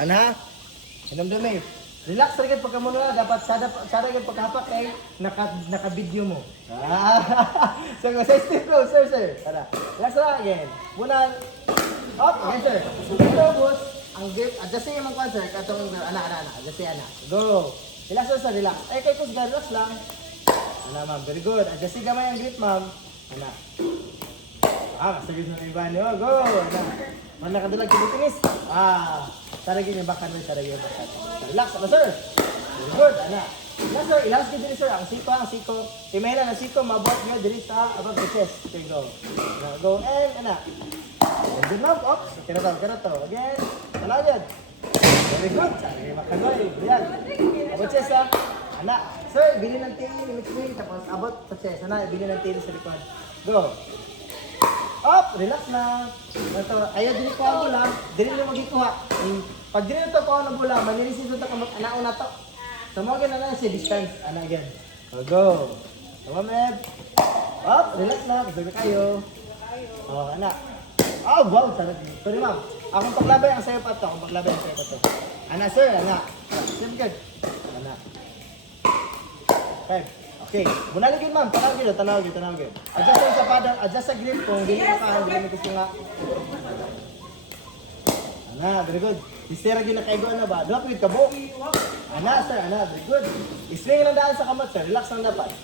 Ana, hinamdami. Relax rin pagka mo na, dapat sada rin pagkahapak kay naka-video mo. So, say stay close, sir. Tara. Relax na, again. Muna, up, again, sir. Ito, boss, ang grip, adjustin yung mga sir, katong, ana, adjustin, ana. Go. Relax na, sir, relax. Ay, kay Kusga, relax lang. Ana, ma'am, very good. Adjustin gamay ang grip, ma'am. Ana. Masagid na iba niyo. Go. Ana. Mana kadalag kibutinis. Taragin yung bakan mo, taragin yung bakan. Relax, ano sir? Very good, ana. Relax sir, ilas ka din sir. Ang siko. Imela na siko, mabot nyo diri sa above the chest. Okay, go. Go, and ana. And good now, oops. Kira to. Again. Wala agad. Very good. Taragin yung bakan mo. Yan. Above chest ha. Ana. Sir, bili ng tili, mix-wing. Tapos abot sa chest. Ana, bili ng tili sa likod. Go. Up, relax na. Ito, ayaw din ko ang bola, dili mo magikuha. Pag dili ito ko ang bola, manilisin ito kamot anaon na to. Tamagan na lang siya distance. Ana again. Go. Tama, Meb. Up, relax na. Gusto kayo. Ana. Wow, sorry ma'am. Akong paglabay ang sayo pa to. Ana, sir, ana. Sim good. Ana. Okay, bunaligin ma'am, tanaw gid. Adjust sa paddle, adjust sa grip kung dili mo gusto nga. Ana, very good. Istira gyud na kaigo na ba? Drop gid kabo. Ana, sir, ana, very good. Swing lang daan sa kamot, sir. Relax lang dapat.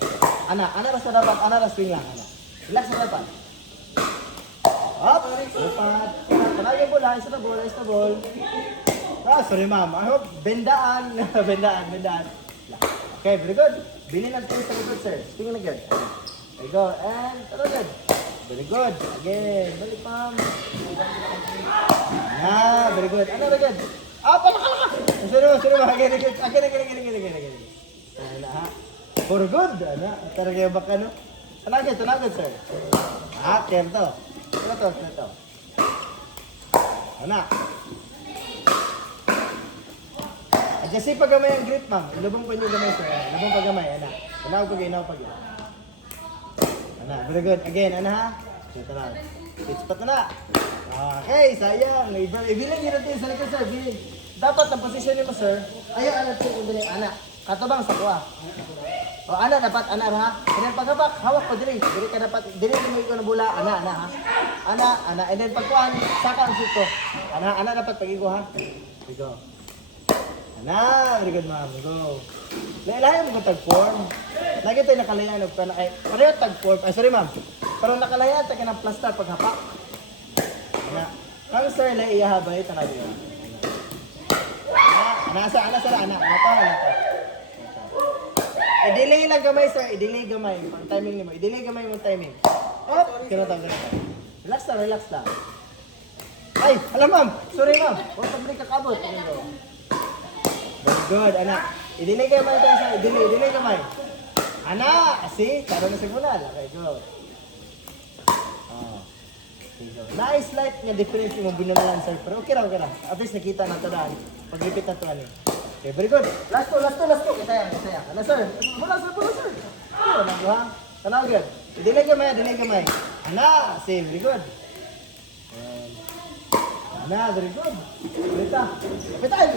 Ana ra dapat, swing lang, ana. Relax lang dapat. Up, dapat. Tanawin bola, isa na ball. Sorry ma'am. I hope bendaan. Okay, very good. Bili ng tayo sa likod, sir. Swing na good. There you go. And, good. Very good. Again. Balik, ma'am. Very good. Ano, very good. Palaka! Sino. Again. Ano, ha? For good. Ano, talaga yung baka, no? Tanagad, sir. Kaya to. Ito. Ano? Adjustin pag gamay ang grip, ma'am. Ilubong pa niyo gamay, sir. Ilubong pag gamay, ana. Inaw pag. Ana, very good. Again, ana ha. Ito na. Pitch pat na. Okay, sayang. Ibilin niyo natin sa likod, sir. Bilin. Dapat ang posisyon niyo mo, sir. Ayaw, ana, sir. Dali, ana. Katabang sa kuha. Ana, dapat, ana, ha. And then paghabak, hawak ko, dili. Dili ka dapat, dili mo ikaw na bula. Ana, ha. Ana. And then pagkuhan, saka ang sito. Ana, dapat pag-igo, ha. Here we go. Ana, very good ma'am. Go. Layo mo tag-form. Lagi tayo nakalayan ka na kay pareho tag-form. Ay sorry ma'am. Pero nakalayan ta ka ng plaster paghapak. Ana. Kang sir la iyahabay tanaw yun. Ana to. I-delay lang gamay sir, i-delay gamay. Pang timing nimo, i-delay gamay mo timing. Kira ta. Relax lang. Ay, alam ma'am. Sorry ma'am. Huwag pag-break kakabot. Good, anak. I-delay gamay tayo sa i-delay gamay. Anak, see? Taro na sa gunal. Okay, go. Okay, go. Nice light nga difference yung binunalan, sir. Pero okay lang. At least nakita na ito daan. Pag-repeat na ito, ano. Okay, very good. Last two. Kisayang. Ano, sir? Mula, sir. Ano, ha? Tanaw, good. I-delay gamay. Anak, see? Very good. Anak, very good. Kapitan.